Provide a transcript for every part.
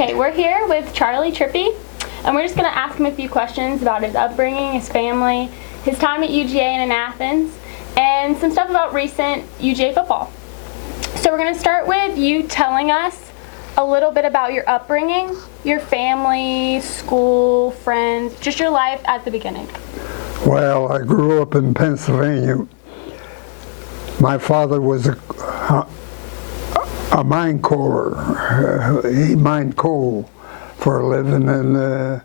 Okay, we're here with Charley Trippi, and we're just going to ask him a few questions about his upbringing, his family, his time at UGA and in Athens, and some stuff about recent UGA football. So we're going to start with you telling us a little bit about your upbringing, your family, school, friends, just your life at the beginning. Well, I grew up in Pennsylvania. My father was a mine coaler. He mined coal for a living, and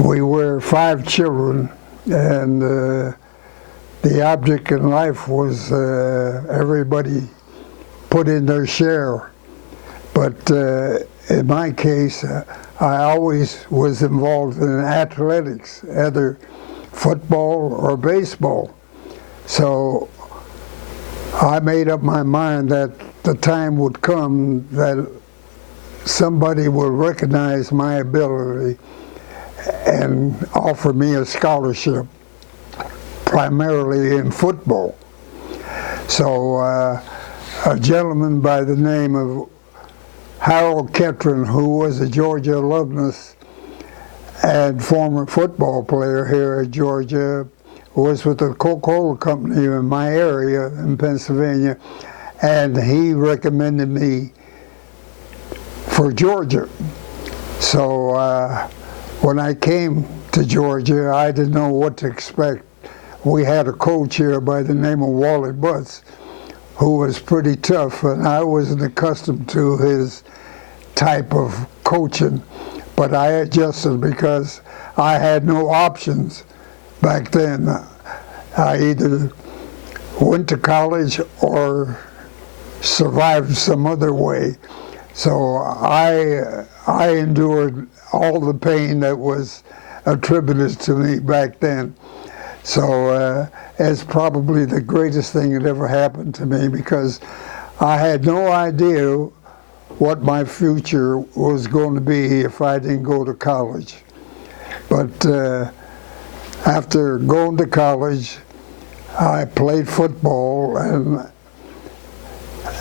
we were 5 children, and the object in life was everybody put in their share. But in my case, I always was involved in athletics, either football or baseball. So I made up my mind that the time would come that somebody would recognize my ability and offer me a scholarship, primarily in football. So a gentleman by the name of Harold Ketron, who was a Georgia alumnus and former football player here at Georgia, was with the Coca-Cola company in my area in Pennsylvania, and he recommended me for Georgia. So when I came to Georgia, I didn't know what to expect. We had a coach here by the name of Wally Butts, who was pretty tough, and I wasn't accustomed to his type of coaching, but I adjusted because I had no options back then. I either went to college or survived some other way. So I endured all the pain that was attributed to me back then. So it's probably the greatest thing that ever happened to me, because I had no idea what my future was going to be if I didn't go to college. But after going to college, I played football, and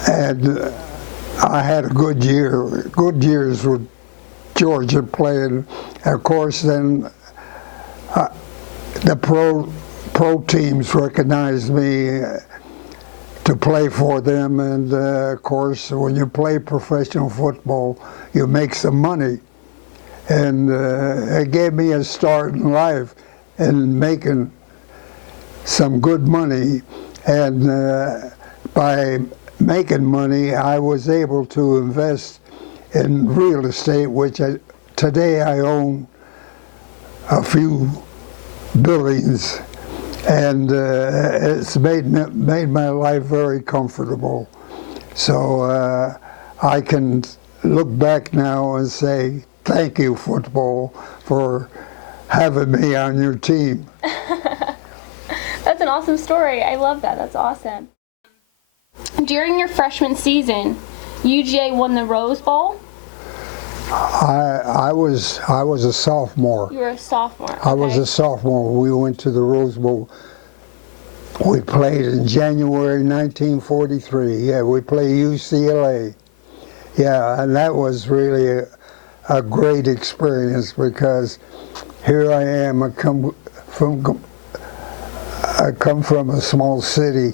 I had a good years with Georgia playing. Of course, then the pro teams recognized me to play for them, and of course, when you play professional football, you make some money, and it gave me a start in life in making some good money. And by making money, I was able to invest in real estate, which today I own a few buildings, and it's made my life very comfortable. So I can look back now and say, thank you, football, for having me on your team. That's an awesome story. I love that. That's awesome. During your freshman season, UGA won the Rose Bowl. I was a sophomore. You were a sophomore. Okay. I was a sophomore. We went to the Rose Bowl. We played in January 1943. Yeah, we played UCLA. Yeah, and that was really a great experience, because here I am. I come from a small city,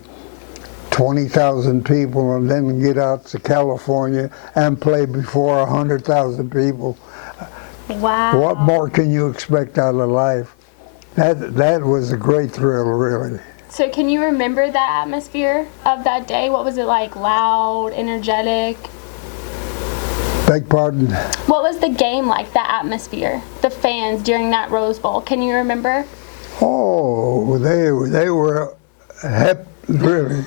20,000 people, and then get out to California and play before 100,000 people. Wow. What more can you expect out of life? That was a great thrill, really. So can you remember the atmosphere of that day? What was it like? Loud, energetic? Beg pardon? What was the game like, the atmosphere, the fans during that Rose Bowl? Can you remember? Oh, they were hep, really.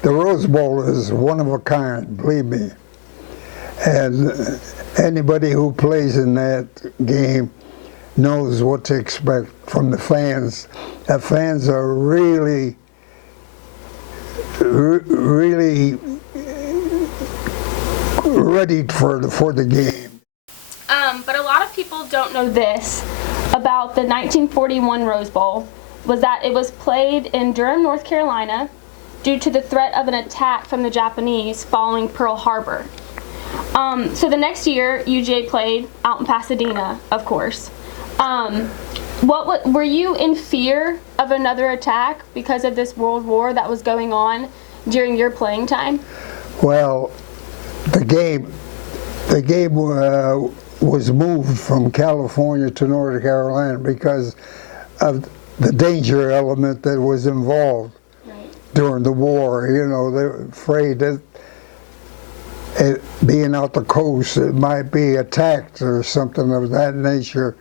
The Rose Bowl is one of a kind, believe me. And anybody who plays in that game knows what to expect from the fans. The fans are really ready for the game. But a lot of people don't know this about the 1941 Rose Bowl, was that it was played in Durham, North Carolina, due to the threat of an attack from the Japanese following Pearl Harbor. So the next year, UGA played out in Pasadena, of course. Were you in fear of another attack because of this World War that was going on during your playing time? Well, the game was moved from California to North Carolina because of the danger element that was involved during the war. You know, they're afraid that being out the coast, it might be attacked or something of that nature.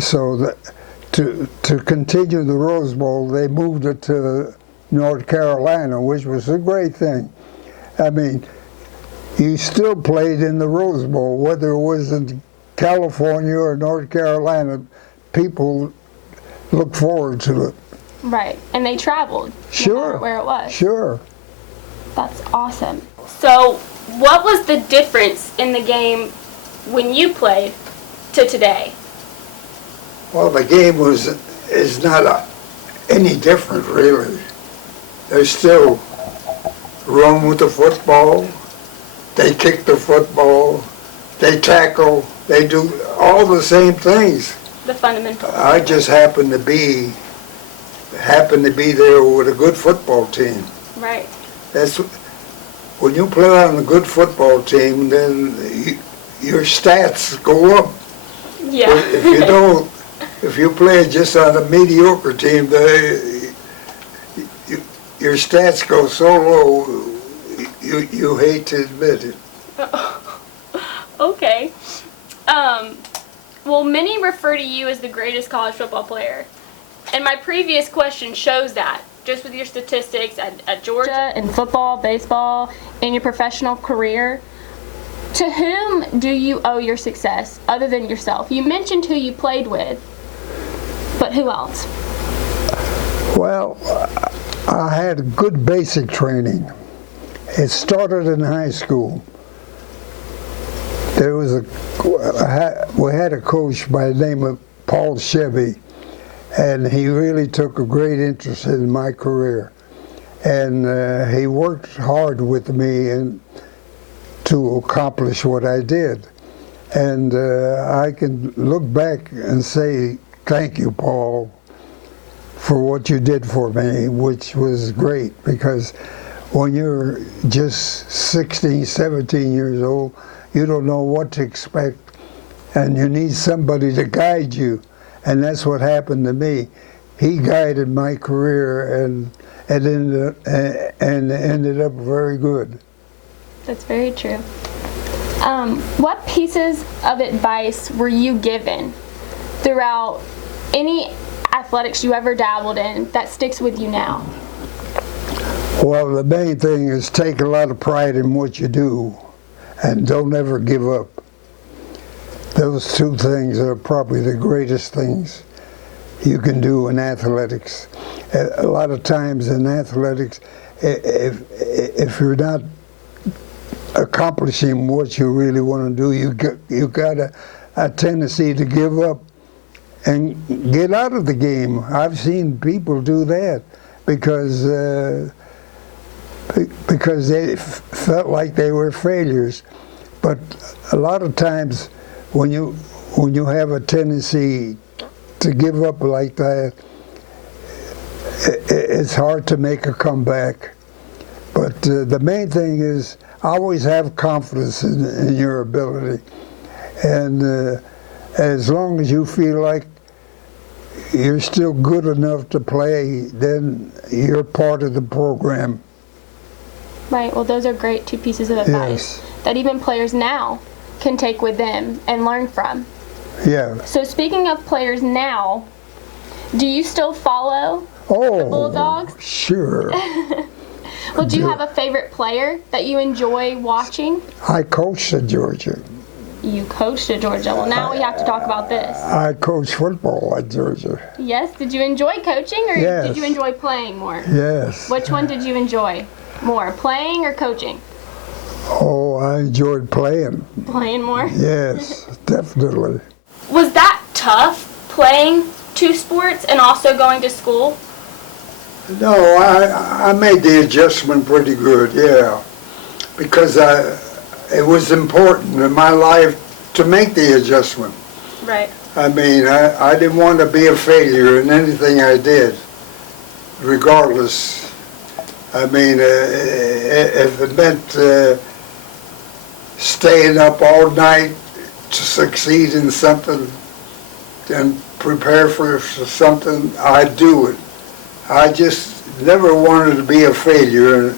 So that to continue the Rose Bowl, they moved it to North Carolina, which was a great thing. I mean, you still played in the Rose Bowl, whether it was in California or North Carolina. People look forward to it. Right, and they traveled. Sure. No matter where it was. Sure. That's awesome. So, what was the difference in the game when you played to today? Well, the game is not any different, really. They still run with the football, they kick the football, they tackle, they do all the same things. The fundamentals. I just happen to be there with a good football team. Right. That's when you play on a good football team, then your stats go up. Yeah. But if you don't, if you play just on a mediocre team, your stats go so low, you hate to admit it. Okay. Well, many refer to you as the greatest college football player. And my previous question shows that, just with your statistics at Georgia in football, baseball, in your professional career. To whom do you owe your success other than yourself? You mentioned who you played with, but who else? Well, I had good basic training. It started in high school. There was we had a coach by the name of Paul Chevy, and he really took a great interest in my career. And he worked hard with me to accomplish what I did. And I can look back and say, thank you, Paul, for what you did for me, which was great, because when you're just 16, 17 years old, you don't know what to expect, and you need somebody to guide you, and that's what happened to me. He guided my career, and ended up very good. That's very true. What pieces of advice were you given throughout any athletics you ever dabbled in that sticks with you now? Well, the main thing is take a lot of pride in what you do and don't ever give up. Those two things are probably the greatest things you can do in athletics. A lot of times in athletics, if you're not accomplishing what you really want to do, you got a tendency to give up and get out of the game. I've seen people do that because they felt like they were failures. But a lot of times when you have a tendency to give up like that, it's hard to make a comeback. But the main thing is always have confidence in your ability. And as long as you feel like you're still good enough to play, then you're part of the program. Right, well those are great two pieces of advice that even players now can take with them and learn from. Yeah. So speaking of players now, do you still follow the Bulldogs? Sure. Well, do you have a favorite player that you enjoy watching? I coached at Georgia. You coached at Georgia. Well, now we have to talk about this. I coached football at Georgia. Yes. Did you enjoy coaching or Yes. did you enjoy playing more? Yes. Which one did you enjoy more, playing or coaching? Oh, I enjoyed playing. Playing more? Yes, definitely. Was that tough, playing two sports and also going to school? No, I made the adjustment pretty good, yeah. Because it was important in my life to make the adjustment. Right. I mean, I didn't want to be a failure in anything I did, regardless. I mean, if it meant staying up all night to succeed in something and prepare for something, I'd do it. I just never wanted to be a failure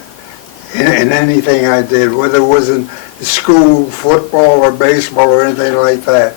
in anything I did, whether it was in school, football, or baseball, or anything like that.